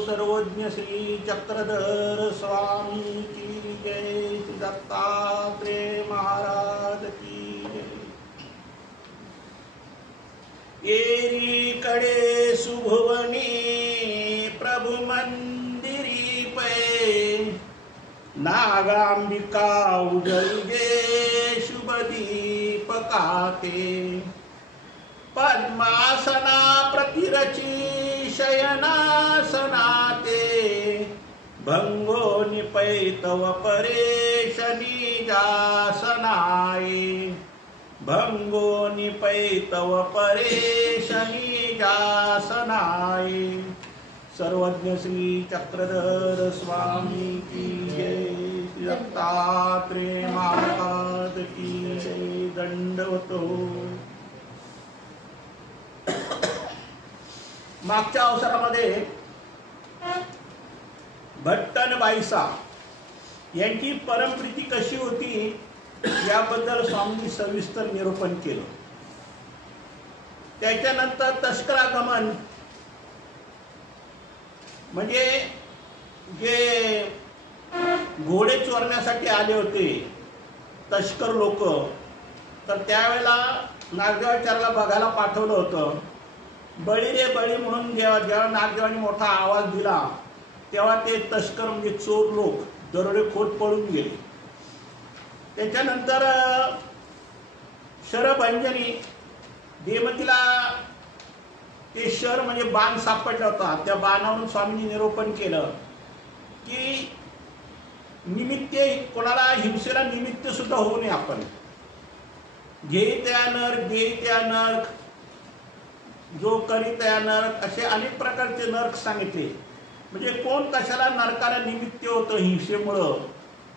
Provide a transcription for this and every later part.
सर्वज्ञ श्री चक्रधर स्वामी की जय। श्री दत्तात्रेय महाराज की जय। एरीकडे सुभुवनी प्रभु मंदिरी पै नागांबिका उजळगे शुभ दीपकाते पद्मासना प्रतिरची शयनासनाते भंगो निपैतव परेशनी जासनाय भंगो निपैतव परेशनी जासनाय। सर्वज्ञ श्री चक्रधर स्वामी की जय। दत्तात्रेय महाराज की जय। दंडवतो। मागच्या अवसरामध्ये भट्टन बाईसा यांची परमप्रीती कशी होती याबद्दल स्वामींनी सविस्तर निरूपण केलं। त्याच्यानंतर तस्करागमन म्हणजे जे घोडे चोरण्यासाठी आले होते तस्कर लोक, तर त्यावेळेला नागदेवाचार्याला बघायला पाठवलं होतं। बळी रे बळी म्हणून जेव्हा नागदेवानी मोठा आवाज दिला तेव्हा ते तस्कर म्हणजे चोर लोक दरोडेखोर पळून गेले। त्याच्यानंतर शरभंजनी देमतीला ते शर म्हणजे बाण सापडला होता। त्या बाणावरून स्वामींनी निरूपण केलं की निमित्त कोणाला हिंसेला निमित्त सुद्धा होऊ नये। आपण घेई त्या नरक देई त्या नरक जो करी त्या नरक असे अनेक प्रकारचे नरक सांगितले। म्हणजे कोण कशाला नरकाला निमित्त होतं हिंसेमुळं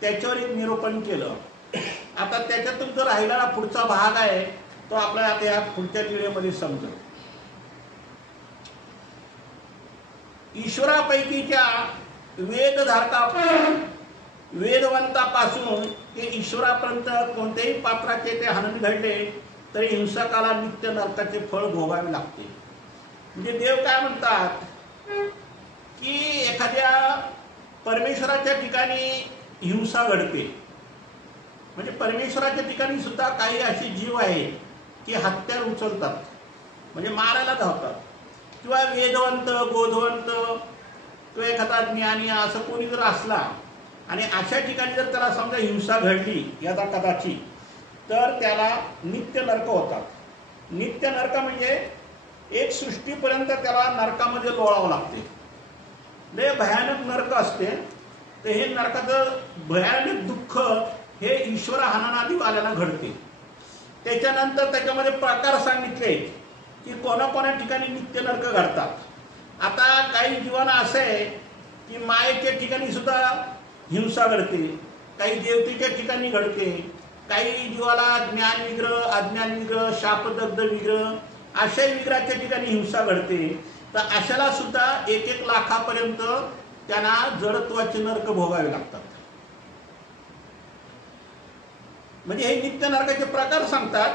त्याच्यावर एक निरूपण केलं। आता त्याच्यातून जो राहिलेला पुढचा भाग आहे तो आपल्याला आता या पुढच्या व्हिडिओमध्ये समजेल। ईश्वरापैकीच्या वेदधारका वेदवंतापासून ते ईश्वरापर्यंत कोणत्याही पात्राचे ते हनन घडले तरी हिंसकाला नित्य नरकाचे फळ भोगावे लागते। म्हणजे देव काय म्हणतात की एखाद्या परमेश्वराच्या ठिकाणी हिंसा घडते, म्हणजे परमेश्वराच्या ठिकाणी सुद्धा काही असे जीव आहेत की हत्यार उचलतात म्हणजे मारायला धावतात, किंवा वेदवंत बोधवंत किंवा एखादा ज्ञानी असं कोणी जर असला आणि अशा ठिकाणी जर त्याला समजा हिंसा घडली यदा कदाचित तर त्याला नित्य नरक होतात। नित्य नरक म्हणजे एक सृष्टीपर्यंत त्याला नरकामध्ये लोळावं लागते। लय भयानक नरक असते। तर हे नरकाचं भयानक दुःख हे ईश्वर हननादिवाल्याला घडते। त्याच्यानंतर त्याच्यामध्ये प्रकार सांगितले की कोणाकोणा ठिकाणी नित्य नरक घडतात। आता काही जीवांना असं आहे की मायेच्या ठिकाणी सुद्धा हिंसा घडते, काही देवतेच्या ठिकाणी घडते, काही जीवाला ज्ञान विग्रह अज्ञान विग्रह शापदग्ध विग्रह अशा विग्रहाच्या ठिकाणी हिंसा घडते। तर अशाला सुद्धा 1-1 लाखापर्यंत त्यांना जडत्वाचे नरक भोगावे लागतात। म्हणजे हे नित्य नरकाचे प्रकार सांगतात।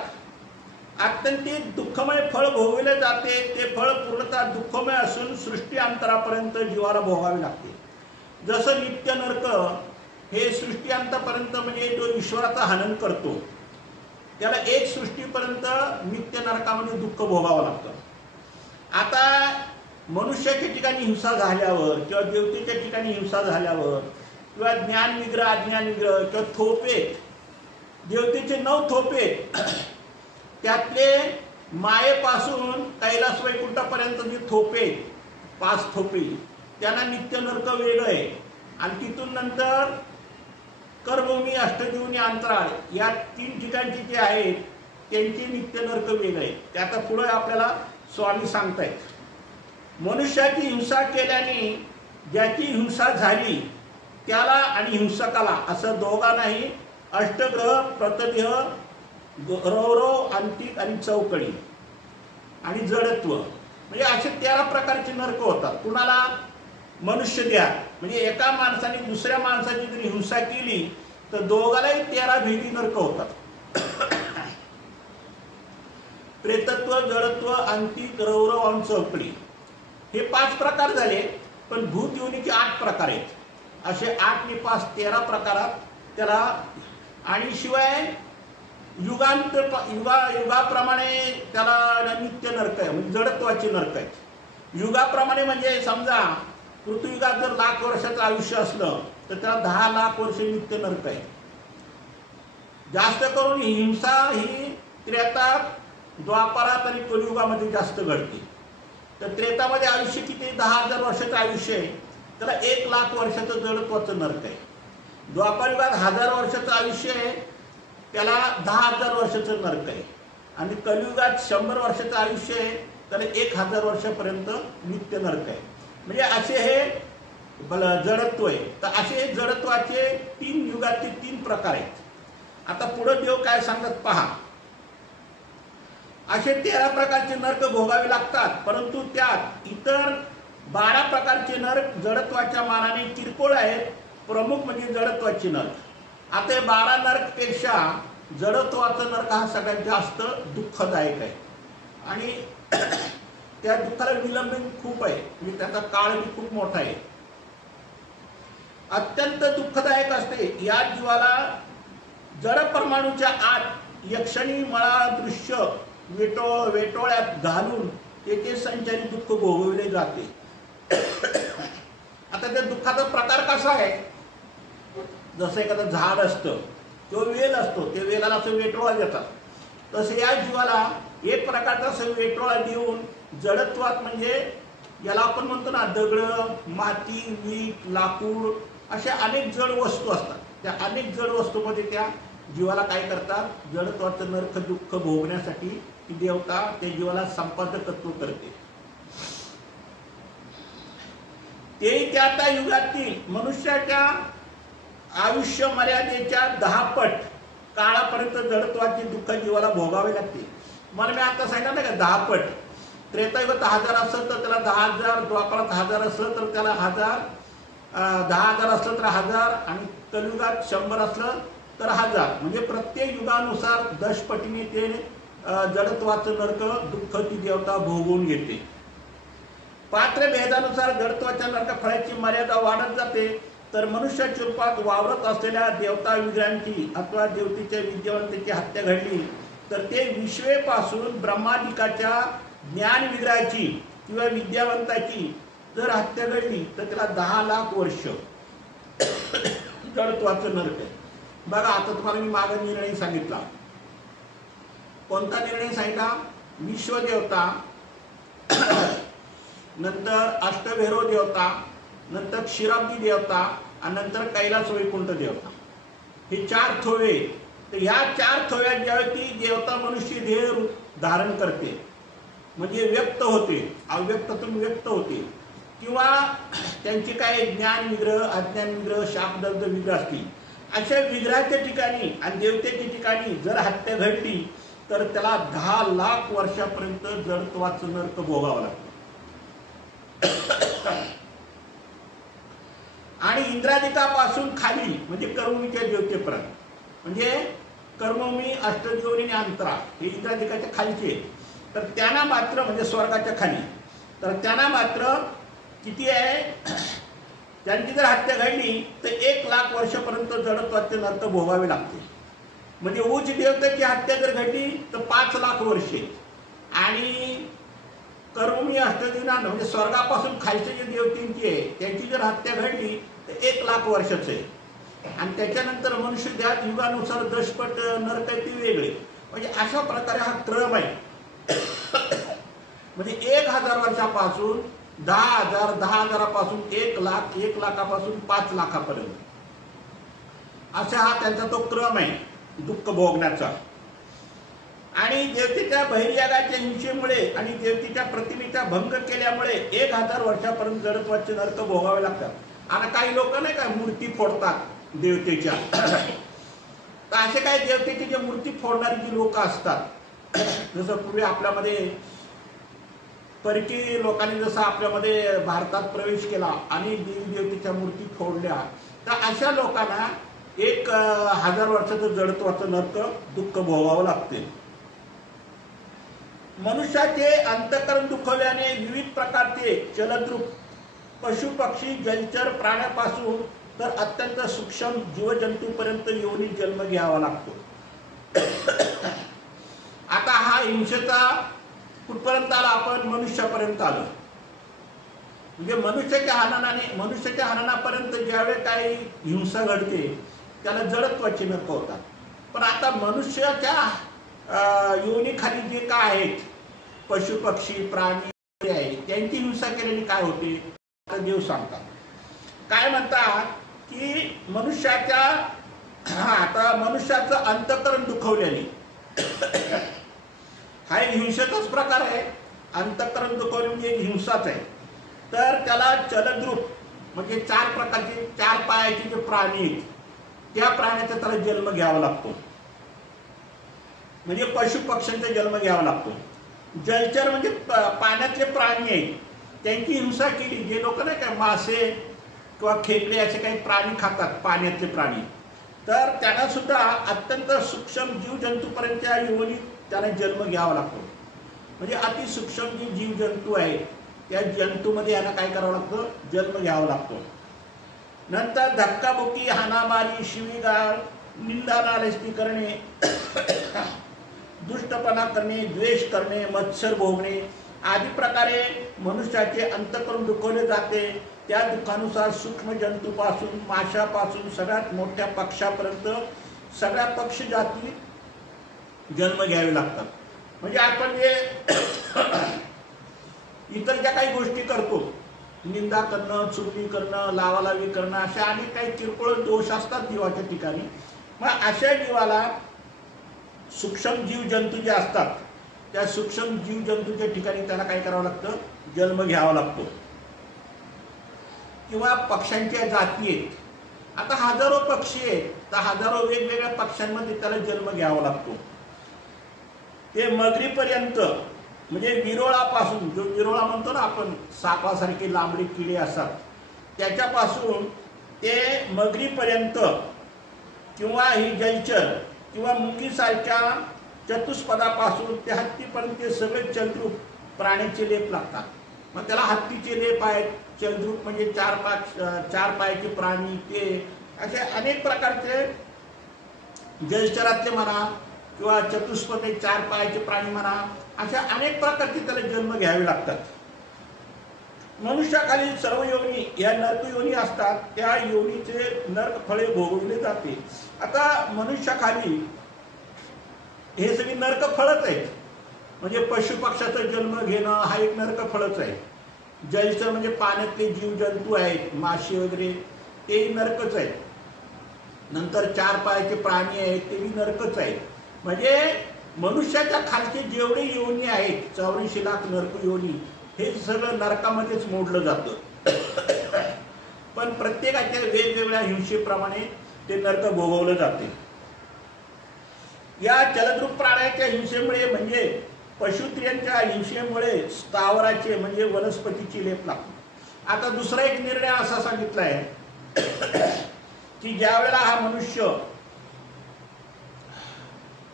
अत्यंत दुःखमय फळ भोगविले जाते, ते फळ पूर्णतः दुःखमय असून सृष्टी अंतरापर्यंत जीवाला भोगावे लागते। जसं नित्य नरक हे सृष्टी अंतापर्यंत म्हणजे जो ईश्वराचा हनन करतो त्याला एक सृष्टीपर्यंत नित्य नरकामध्ये दुःख भोगावं लागतं। आता मनुष्याच्या ठिकाणी हिंसा झाल्यावर किंवा देवतेच्या ठिकाणी हिंसा झाल्यावर किंवा ज्ञान विग्रह अज्ञान विग्रह किंवा थोपे देवतेचे 9 थोपे त्यातले मायेपासून कैलास वैकुंठापर्यंत जे थोपे 5 थोपे त्यांना नित्य नरक वेगळं आहे। आणि तिथून नंतर कर्मभूमी अष्टजीवनी अंतराळ या 3 ठिकाणचे जे आहेत त्यांचे नित्य नरक वेगळे आहेत। ते आता पुढे आपल्याला स्वामी सांगतायत। मनुष्याची हिंसा केल्याने ज्याची हिंसा झाली त्याला आणि हिंसकाला असं दोघांनाही अष्टग्रह प्रतदेह रौरव अंतिक आणि चौकडी आणि जडत्व म्हणजे असे 13 प्रकारचे नरक होतात। कुणाला मनुष्य द्या म्हणजे एका माणसाने दुसऱ्या माणसाची जरी हिंसा केली तर दोघांनाही 13 भेदी नरक होतात। प्रेतत्व जडत्व अंतिक रौरव आणि चौकडी हे 5 प्रकार झाले। पण भूत योनीचे 8 प्रकार आहेत. असे 8 × 5 13 प्रकारात त्याला. आणि शिवाय युगाप्रमाणे त्याला नित्य नरक आहे, म्हणजे जडत्वाचे नरक आहेत. युगाप्रमाणे म्हणजे समजा पृथ्वीयुगात जर 1,00,000 वर्षाचं आयुष्य असलं तर त्याला 10,00,000 वर्ष नित्य नरक आहे. जास्त करून हिंसा ही त्रेता, द्वापारात आणि कलियुगामध्ये जास्त घडते. तर त्रेतामध्ये आयुष्य किती? 10,000 वर्षाचं आयुष्य आहे, त्याला 1,00,000 वर्षाचं जडत्वाचं नरक आहे. द्वापारयुगात 1,000 वर्षाचं आयुष्य आहे, त्याला 10,000 वर्षाचं नरक आहे. आणि कलियुगात 100 वर्षाचं आयुष्य आहे, त्याला 1,000 वर्षापर्यंत नित्य नरक आहे. म्हणजे असे हे जडत्व आहे. तर असे जडत्वाचे 3 युगाचे 3 प्रकार आहेत. आता पुढे देव काय सांगतात पहा. असे 13 प्रकारचे नरक भोगावे लागतात, परंतु त्यात इतर 12 प्रकारचे नरक जडत्वाच्या मानाने किरकोळ आहेत. प्रमुख म्हणजे जडत्वाचे नरक. आता हे 12 नरकपेक्षा जडत्वाचं नरक हा सगळ्यात जास्त दुःखदायक आहे. आणि त्या दुःखाला विलंबन खूप आहे, म्हणजे त्याचा काळही खूप मोठा आहे. अत्यंत दुःखदायक असते. या जीवाला जड परमाणूच्या आत यक्षणी मळा दृश्य वेटोळ्यात घालून तेथे संचारी दुःख भोगविले जाते. आता त्या दुःखाचा प्रकार कसा आहे? जसं एखादं झाड असतं किंवा वेल असतो, त्या वेलाला असं वेटोळा देतात, तसं या जीवाला एक प्रकारचा असं वेटोळा देऊन जडत्वात, म्हणजे याला आपण म्हणतो ना दगड, माती, वीट, लाकूड अशा अनेक जड वस्तू असतात. त्या अनेक जड वस्तूमध्ये त्या जीवाला काय करतात? जडत्वाचं नरक दुःख भोगण्यासाठी ती देवता त्या जीवाला संपादकत्व करते. ते त्या युगातील मनुष्याच्या आयुष्य मर्यादेच्या 10 पट काळापर्यंत जडत्वाचे दुःख जीवाला भोगावे लागते. मला मी आता सांगितलं ना का 10 पट. त्रेतायुगात 1000 असलं तर त्याला 10,000, द्वापारात 1000 असलं तर त्याला 1000, 10,000 असलं तर 1000, आणि कलियुगात 100 असलं तर 1000. म्हणजे प्रत्येक युगानुसार 10 पटीने ते जडत्वाचं नरक दुःख ती देवता भोगवून घेते. पात्र भेदानुसार जडत्वाच्या नरक फळाची मर्यादा वाढत जाते. तर मनुष्याच्या रूपात वावरत असलेल्या देवता विग्रहांची अथवा देवतेच्या विद्यावंतेची हत्या घडली तर ते विश्वेपासून ब्रह्मादिकाच्या ज्ञान विग्रहाची किंवा विद्यावंताची जर हत्या घडली तर त्याला 10,00,000 वर्ष जडत्वाचं नरक आहे. बघा, आता तुम्हाला मी मागे निर्णय सांगितला. कोणता निर्णय सांगितला? विश्वदेवता, नंतर अष्टभैरव देवता, नंतर क्षीराब्दी देवता आणि नंतर कैलास वैकुंठ देवता. हे 4 थोवे. तर ह्या 4 थोव्यात ज्यावेळी ती देवता मनुष्य देह धारण करते, म्हणजे व्यक्त होते, अव्यक्तातून व्यक्त होते, किंवा त्यांची काय ज्ञान विग्रह, अज्ञान विग्रह, शापदग्ध विग्रह असतील, अशा विग्रहाच्या ठिकाणी आणि देवतेच्या ठिकाणी जर हत्या घडली तर त्याला 10,00,000 वर्षापर्यंत जडत्वाचं नरक भोगावं लागतं. आणि इंद्रादिकापासून खाली म्हणजे कर्मभूमीच्या देवतेपर्यंत, म्हणजे कर्मभूमी, अष्टदियोनी आणि अंतरा हे इंद्रादिकाच्या खालीचे आहेत. तर त्यांना मात्र, म्हणजे स्वर्गाच्या खाली, तर त्यांना मात्र किती आहे? त्यांची जर हत्या घडली तर 1,00,000 वर्षापर्यंत जडत्वाचे नरक भोगावे लागते. म्हणजे उच्च देवतेची हत्या जर घडली तर 5,00,000 वर्षे, आणि कर्मभूमी, अष्टदियोनी म्हणजे स्वर्गापासून खालचे जे देवतेंची आहे त्यांची जर हत्या घडली तर 1,00,000 वर्षाचं आहे. आणि त्याच्यानंतर मनुष्य देहात युगानुसार 10 पट नरक आहे, ती वेगळे. म्हणजे अशा प्रकारे हा क्रम आहे. म्हणजे 1,000 वर्षापासून 10,000, 10,000पासून 1,00,000, 1,00,000पासून 5,00,000पर्यंत असा हा त्यांचा तो क्रम आहे दुःख भोगण्याचा. आणि देवतेच्या बहिर्यागाच्या हिंसेमुळे आणि देवतेच्या प्रतिमेचा भंग केल्यामुळे 1,000 वर्षापर्यंत जडत्वाचे नरक भोगावे लागतात. आता काही लोक नाही का मूर्ती फोडतात देवतेच्या. तर असे काही देवतेची जे मूर्ती फोडणारी जी लोक असतात, जसं पूर्वी आपल्यामध्ये परकीय लोकांनी जसं आपल्यामध्ये भारतात प्रवेश केला आणि देवी देवतेच्या मूर्ती फोडल्या, तर अशा लोकांना 1,000 वर्षाचं जडत्वाचं नरक दुःख भोगावं लागते. मनुष्याचे अंतःकरण दुखवल्याने विविध प्रकारचे चलद्रूप पशु पक्षी जलचर प्राण्यापासून तर अत्यंत सूक्ष्म जीवजंतूपर्यंत योनी जन्म घ्यावा लागतो. आता हा हिंसेचा कुठपर्यंत आला, आपण मनुष्यापर्यंत आलो. म्हणजे मनुष्याच्या हननापर्यंत ज्यावेळी काही हिंसा घडते त्याला जडत्वाची नरक होतात. पण आता मनुष्याच्या योनीखाली जे काय आहेत पशु पक्षी प्राणी आहेत त्यांची हिंसा केल्याने काय होते आता देव सांगतात. काय म्हणतात की मनुष्याच्या आता मनुष्याचं अंतःकरण दुखवल्याने हा एक हिंसेचाच प्रकार आहे. अंतःकरण दुखवणे म्हणजे एक हिंसाच आहे. तर त्याला चलद्रूप म्हणजे 4 प्रकारचे 4 पायाचे जे प्राणी आहेत त्या प्राण्याचा त्याला जन्म घ्यावा लागतो. म्हणजे पशु पक्ष्यांचा जन्म घ्यावा लागतो. जलचर म्हणजे पाण्यातले प्राणी आहेत त्यांची हिंसा केली. जे लोक नाही का मासे किंवा खेकडे असे काही प्राणी खातात पाण्यातले प्राणी, तर त्यांना सुद्धा अत्यंत सूक्ष्म जीवजंतूपर्यंतच्या योनीत त्यांना जन्म घ्यावा लागतो. म्हणजे अतिसूक्ष्म जे जीवजंतू आहेत त्या जंतूमध्ये यांना काय करावं लागतं, जन्म घ्यावा लागतो. नंतर धक्काबुक्की, हाणामारी, शिवीगाळ, निंदा नालिष्टी करणे, दुष्टपणा करणे, द्वेष करणे, मत्सर भोगणे आदी प्रकारे मनुष्याचे अंतःकरण दुखवले जाते. त्या दुःखानुसार सूक्ष्म जंतूपासून माशापासून सगळ्यात मोठ्या पक्षापर्यंत सगळ्या पक्ष जाती जन्म घ्यावे लागतात. म्हणजे आपण जे इतर ज्या काही गोष्टी करतो, निंदा करणं, चुगली करणं, लावालावी करणं, अशा अनेक काही किरकोळ दोष असतात जीवाच्या ठिकाणी. मग अशा जीवाला सूक्ष्म जीवजंतू जे असतात त्या सूक्ष्म जीवजंतूच्या ठिकाणी त्याला काय करावं लागतं, जन्म घ्यावा लागतो. किंवा पक्ष्यांच्या जाती आहेत. आता हजारो पक्षी आहेत तर हजारो वेगवेगळ्या पक्ष्यांमध्ये त्याला जन्म घ्यावा लागतो. ते मगरीपर्यंत म्हणजे विरोळापासून, जो विरोळा म्हणतो ना आपण, सापासारखे लांबडी किडे असतात त्याच्यापासून ते मगरीपर्यंत किंवा ही जलचर किंवा मुंगीसारख्या चतुष्पदापासून ते हत्तीपर्यंत सगळे चलद्रूप प्राण्याचे लेप लागतात. मग त्याला हत्तीचे लेप आहेत, चलद्रूप म्हणजे 4 पायाचे प्राणी, ते असे अनेक प्रकारचे जलचरातले म्हणा किंवा चतुष्पदे 4 पायाचे प्राणी म्हणा, अशा अनेक प्रकारचे त्याला जन्म घ्यावे लागतात. मनुष्याखाली सर्व योनी या नरक योनी असतात. त्या योनीचे नरक फळे भोगवले जाते. आता मनुष्याखाली हे सगळी नरक फळच आहेत. म्हणजे पशु पक्षाचा जन्म घेणं हा एक नरक फळच आहे. जलचर म्हणजे पाण्यातले जीवजंतू आहेत, मासे वगैरे, ते नरकच आहेत. नंतर 4 पायाचे प्राणी आहेत ते नरकच आहेत. म्हणजे मनुष्याच्या खालचे जेवढे योनी आहेत 84 लाख नरक योनी, हे सगळं नरकामध्येच मोडलं जातं. पण प्रत्येकाच्या वेगवेगळ्या हिंसेप्रमाणे ते नरक भोगवलं जाते. या चलद्रूप प्राण्याच्या हिंसेमुळे म्हणजे पशुत्रियांच्या हिंसेमुळे स्थावराचे म्हणजे वनस्पतीची लेप लागते. आता दुसरा एक निर्णय असा सांगितला आहे की ज्यावेळेला हा मनुष्य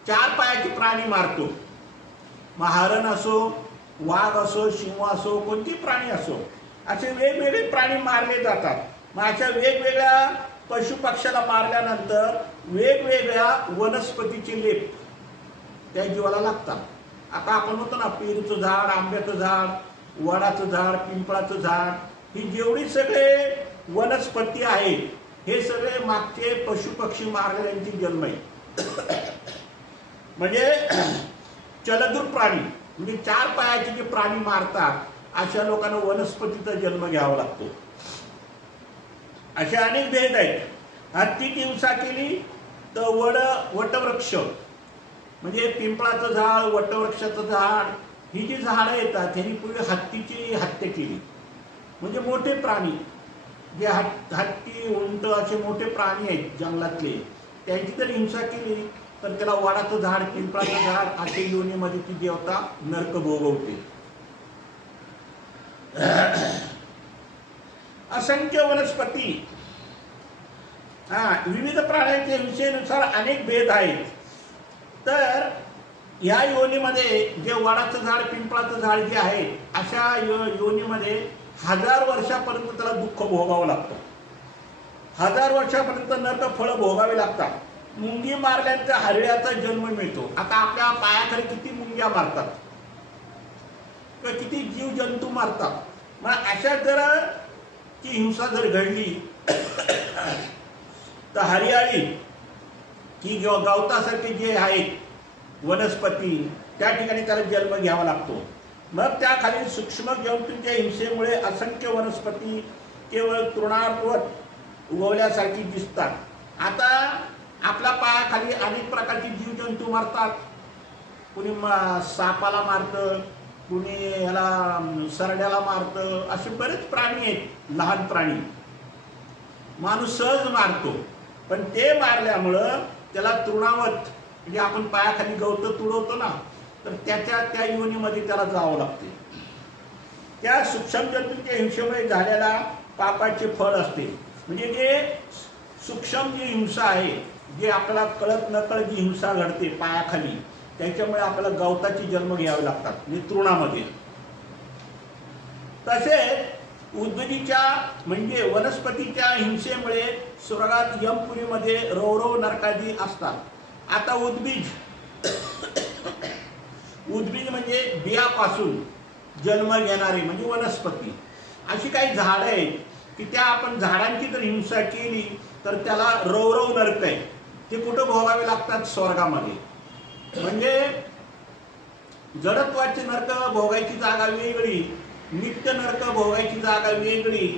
4 पायाचे प्राणी मारतो, मग हरण असो, वाघ असो, सिंह असो, कोणती प्राणी असो, असे वेगवेगळे प्राणी मारले जातात. मग अशा वेगवेगळ्या पशु पक्षाला मारल्यानंतर वेगवेगळ्या वनस्पतीचे लेप त्या जीवाला लागतात. आता आपण होतो ना, पेरूचं झाड, आंब्याचं झाड, वडाचं झाड, पिंपळाचं झाड, ही जेवढी सगळे वनस्पती आहेत हे सगळे मागचे पशु पक्षी मारलेल्यांची जन्म आहे. म्हणजे चलद्रूप प्राणी म्हणजे 4 पायाचे जे प्राणी मारतात अशा लोकांना वनस्पतीचा जन्म घ्यावा लागतो. असे अनेक भेद आहेत. हत्तीची हिंसा केली तर वटवृक्ष म्हणजे पिंपळाचं झाड, वटवृक्षाचं झाड, ही जी झाडं येतात त्यांनी पूर्वी हत्तीची हत्या केली. म्हणजे मोठे प्राणी जे हत्ती, उंट असे मोठे प्राणी आहेत जंगलातले, त्यांची जर हिंसा केली तर त्याला वडाचं झाड, पिंपळाचं झाड असे योनीमध्ये ती देवता नरक भोगवते. असंख्य वनस्पती, विविध प्राण्यांच्या हिंसेनुसार अनेक भेद आहेत. तर या योनीमध्ये जे वडाचं झाड, पिंपळाचं झाड जे आहे अशा योनीमध्ये 1000 वर्षापर्यंत त्याला दुःख भोगावं लागतं, 1000 वर्षापर्यंत नरक फळं भोगावी लागतात. मुंगी मारल्यानंतर हरळ्याचा जन्म मिळतो. आता आपल्या पायाखाली किती मुंग्या मारतात किंवा किती जीव जंतू मारतात. मग अशा जर ची हिंसा जर घडली तर हरियाळी की गवतासारखे जे आहेत वनस्पती त्या ठिकाणी त्याला जन्म घ्यावा लागतो. मग त्याखाली सूक्ष्म जंतूंच्या हिंसेमुळे असंख्य वनस्पती केवळ तृणावत उगवल्यासारखी दिसतात. आता आपल्या पायाखाली अनेक प्रकारचे जीवजंतू मारतात. कुणी सापाला मारतं, कुणी ह्याला सरड्याला मारतं. असे बरेच प्राणी आहेत, लहान प्राणी माणूस सहज मारतो. पण ते मारल्यामुळं त्याला तृणावत म्हणजे आपण पायाखाली गवत तुडवतो ना, तर त्या योनीमध्ये त्याला जावं लागते. त्या सूक्ष्म जंतूंच्या हिंसेमुळे झालेला पापाचे फळ असते. म्हणजे जे सूक्ष्म जी हिंसा आहे, जे आपल्याला कळत नकळत जी हिंसा घडते पायाखाली, त्याच्यामुळे आपल्याला गवताची जन्म घ्यावे लागतात म्हणजे तृणामध्ये. तसेच उद्भिदीच्या म्हणजे वनस्पतीच्या हिंसेमुळे स्वर्गात यमपुरीमध्ये रौरव नरकादी असतात. आता उद्भिज म्हणजे बियापासून जन्म घेणारे म्हणजे वनस्पती. अशी काही झाडं आहेत की त्या आपण झाडांची जर हिंसा केली तर त्याला रौरव नरक आहे, ते कुठं भोगावे लागतात? स्वर्गामध्ये. म्हणजे जडत्वाची नरक भोगायची जागा वेगळी, नित्य नरक भोगायची जागा वेगळी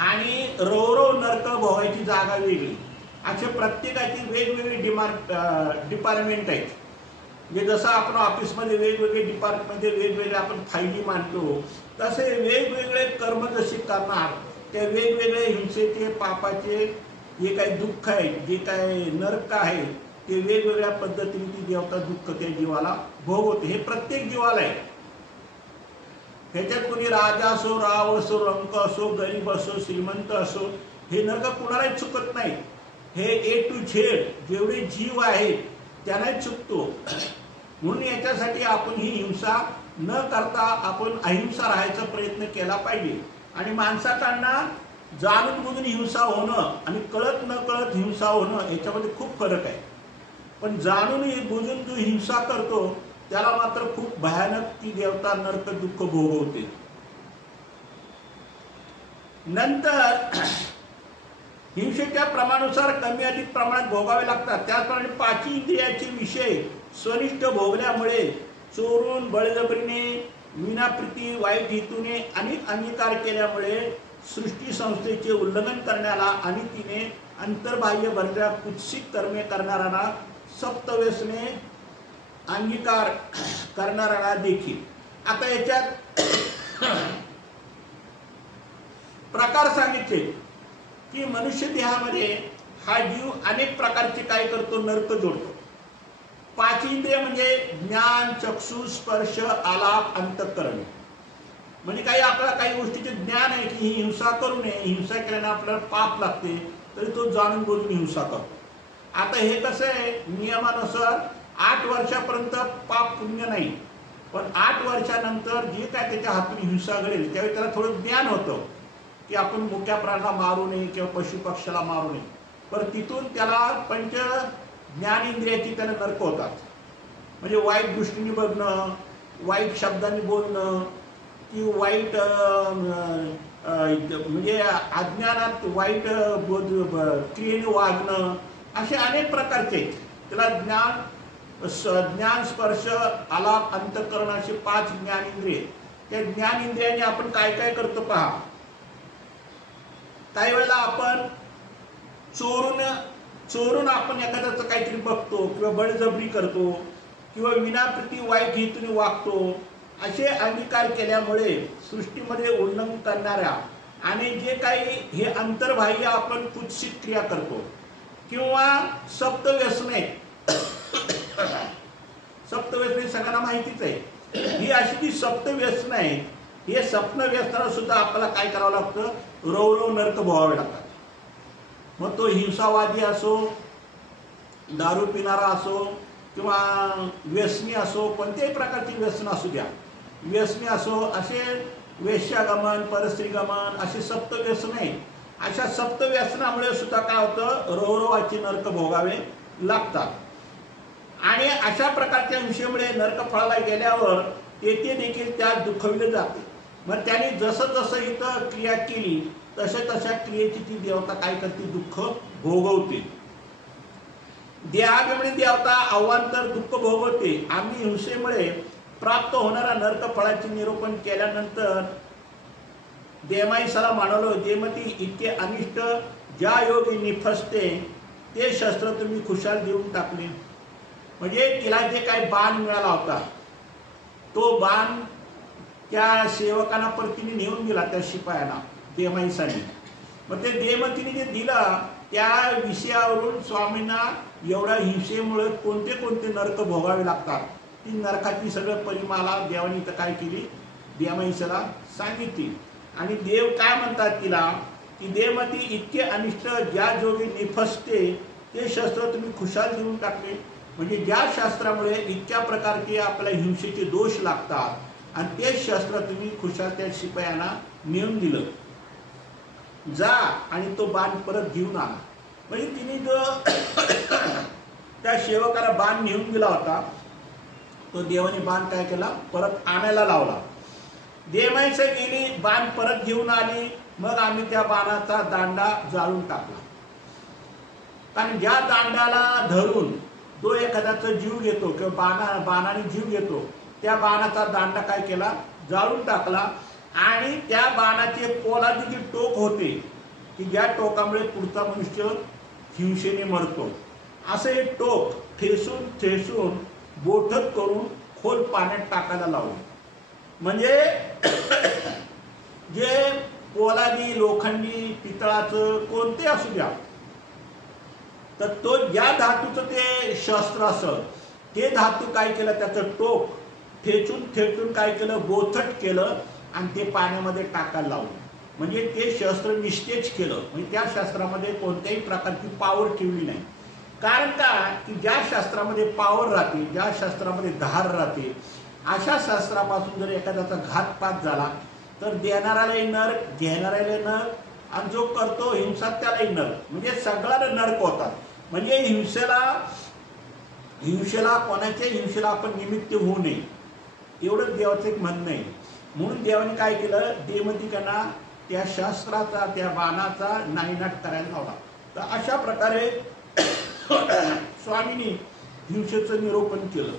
आणि रौरव नरक भोगायची जागा वेगळी. असे प्रत्येकाची वेगवेगळी डिपार्टमेंट आहेत. म्हणजे जसं आपण ऑफिसमध्ये वेगवेगळे डिपार्टमेंटमध्ये वेगवेगळे आपण फायली मांडतो, तसे वेगवेगळे कर्म जसे करणार त्या वेगवेगळे हिंसेचे पापाचे जे काही दुःख आहे, जे काही नरक आहे, ते वेगवेगळ्या पद्धतीने ती देवता दुःख त्या जीवाला भोगवते. हे प्रत्येक जीवाला आहे. ह्याच्यात कोणी राजा असो, राव असो, रंक असो, गरीब असो, श्रीमंत असो, हे नरक कुणालाही चुकत नाही. हे ए टू झेड जेवढे जीव आहेत त्यांनाही चुकतो. म्हणून याच्यासाठी आपण ही हिंसा न करता आपण अहिंसा राहायचा प्रयत्न केला पाहिजे. आणि माणसाकडनं जाणून बुजून हिंसा होणं आणि कळत न कळत हिंसा होणं याच्यामध्ये खूप फरक आहे. पण जाणून बुजून जो हिंसा करतो त्याला मात्र खूप भयानक ती देवता नरक दुःख भोगवते. नंतर हिंसेच्या प्रमाणानुसार कमी अधिक प्रमाणात भोगावे लागतात. त्याचप्रमाणे पाची इंद्रियाचे विषय स्वनिष्ठ भोगल्यामुळे चोरून, बळजबरीने, विनाप्रीती, वाईट हेतूने अनेक अंगीकार केल्यामुळे सृष्टी संस्थेचे उल्लंघन करण्याला आणि तिने अंतर्बाह्य भरलेल्या कुत्सित कर्मे करणाऱ्यांना, सप्तव्यसने अंगीकार करणाऱ्यांना देखील. आता याच्यात प्रकार सांगितले की मनुष्य देहामध्ये हा जीव अनेक प्रकारचे काय करतो? नरक जोडतो. पाच इंद्रिय म्हणजे ज्ञान, चक्षु, स्पर्श, आलाप, अंतःकरण. म्हणजे काही आपल्याला काही गोष्टीचे ज्ञान आहे की ही हिंसा करू नये, हिंसा केल्याने आपल्याला पाप लागते, तरी तो जाणून बोलून हिंसा करतो. आता हे कसं आहे, नियमानुसार 8 वर्षापर्यंत पाप पुण्य नाही, पण 8 वर्षानंतर जे काय त्याच्या हातून हिंसा घडेल त्यावेळी त्याला थोडं ज्ञान होतं की आपण मुक्या प्राण्याला मारू नये किंवा पशुपक्षाला मारू नये. पण तिथून त्याला पंच ज्ञानेंद्रियाची त्याला नरक होतात. म्हणजे वाईट दृष्टीने बघणं, वाईट शब्दांनी बोलणं, की वाईट म्हणजे अज्ञानात वाईट क्रियेने वागणं, असे अनेक प्रकारचे आहेत. त्याला ज्ञान, स्पर्श, आलाप, अंतःकरण असे 5 ज्ञानेंद्रिय. त्या ज्ञानेंद्रियाने आपण काय काय करतो पहा. काही वेळेला आपण चोरून आपण एखाद्याचं काहीतरी बघतो किंवा बळजबरी करतो किंवा विनाप्रीती वाईट हेतूने वागतो. असे अंगीकार केल्यामुळे सृष्टीमध्ये उल्लंघन करणाऱ्या आणि जे काही हे अंतर्बाह्य आपण कुत्सित क्रिया करतो किंवा सप्तव्यसने सगळ्यांना माहितीच आहे. ही अशी जी सप्तव्यसन आहेत, हे सप्तव्यसनाला सुद्धा आपल्याला काय करावं लागतं? रौरव नरक भोगावे लागतात. मग तो हिंसावादी असो, दारू पिणारा असो किंवा व्यसनी असो, कोणत्याही प्रकारची व्यसन असू द्या, व्यसनी असो, असे वेश्यागमन, परस्त्रीगमन अशी सप्तव्यसने. अशा सप्तव्यसनामुळे सुद्धा काय होतं, रोवरोवाची नरक भोगावे लागतात. आणि अशा प्रकारच्या हिंसेमुळे नरकफळाला गेल्यावर तेथे देखील त्या दुखविले जाते. मग त्याने जसं जसं इथं क्रिया केली तशा क्रियेची ती देवता काय करते, दुःख भोगवते. देहाभिमानी देवता अवांतर दुःख भोगवते. आम्ही हिंसेमुळे प्राप्त होणाऱ्या नरकफळाचे निरूपण केल्यानंतर देमाईसाला मानवलं, देमती इतके अनिष्ट ज्या योगी निफसते ते शस्त्र तुम्ही खुशाल देऊन टाकले. म्हणजे तिला जे काही बाण मिळाला होता तो बाण त्या सेवकांना परतीने नेऊन दिला, त्या शिपायांना देमाईसाने. मग ते देमतीने जे दिला त्या विषयावरून स्वामींना एवढ्या हिंसेमुळे कोणते कोणते नरक भोगावे लागतात ती नरकाची सगळं परिमाला देवानी इथं काय केली, देमाईसाला सांगितली. आणि देव काय म्हणतात तिला की देमती इतके अनिष्ट ज्या जोगी निफसते ते शस्त्र तुम्ही खुशाल देऊन टाकले. म्हणजे ज्या शास्त्रामुळे इतक्या प्रकारचे आपल्या हिंसेचे दोष लागतात आणि ते शस्त्र तुम्ही खुशाल त्या शिपायांना नेऊन दिलं. जा आणि तो बाण परत घेऊन आला. म्हणजे तिने जो त्या सेवकाला बाण नेऊन दिला होता तो देवाने बाण काय केला, परत आणायला लावला. देमाईस गेली, बाण परत घेऊन आली. मग आम्ही त्या बाणाचा दांडा जाळून टाकला. कारण ज्या दांडाला धरून जो एखाद्याचा जीव घेतो किंवा बाणाने जीव घेतो त्या बाणाचा दांडा काय केला, जाळून टाकला. आणि त्या बाणाचे पोलादी जी टोक होते की ज्या टोकामुळे पुढचा मनुष्य हिंसेने मरतो, असं हे टोक ठेसून ठेसून बोटत करून खोल पाण्यात टाकायला लावले. म्हणजे जे पोलादी, लोखंडी, पितळाचं कोणते असू द्या, तर तो ज्या धातूचं ते शस्त्र असं ते धातू काय केलं, त्याचं टोक ठेचून ठेचून काय केलं, बोथट केलं आणि ते पाण्यामध्ये टाकायला लावलं. म्हणजे ते शस्त्र निस्तेज केलं. म्हणजे त्या शस्त्रामध्ये कोणत्याही प्रकारची पावर ठेवली नाही. कारण का की ज्या शास्त्रामध्ये पावर राहते, ज्या शास्त्रामध्ये धार राहते, अशा शास्त्रापासून जर एखाद्याचा घातपात झाला तर देणाऱ्यालाही नरक, घेणाऱ्यालाही नरक आणि जो करतो हिंसा त्यालाही नरक. म्हणजे सगळ्याला नरक होतात. म्हणजे हिंसेला कोणाच्या हिंसेला आपण निमित्त होऊ नये एवढंच देवाचं एक म्हणणं आहे. म्हणून देवाने काय केलं, देमतिकांना त्या शास्त्राचा, त्या बाणाचा नायनाट करायला लावला. तर अशा प्रकारे स्वामींनी हिंसेचं निरूपण केलं.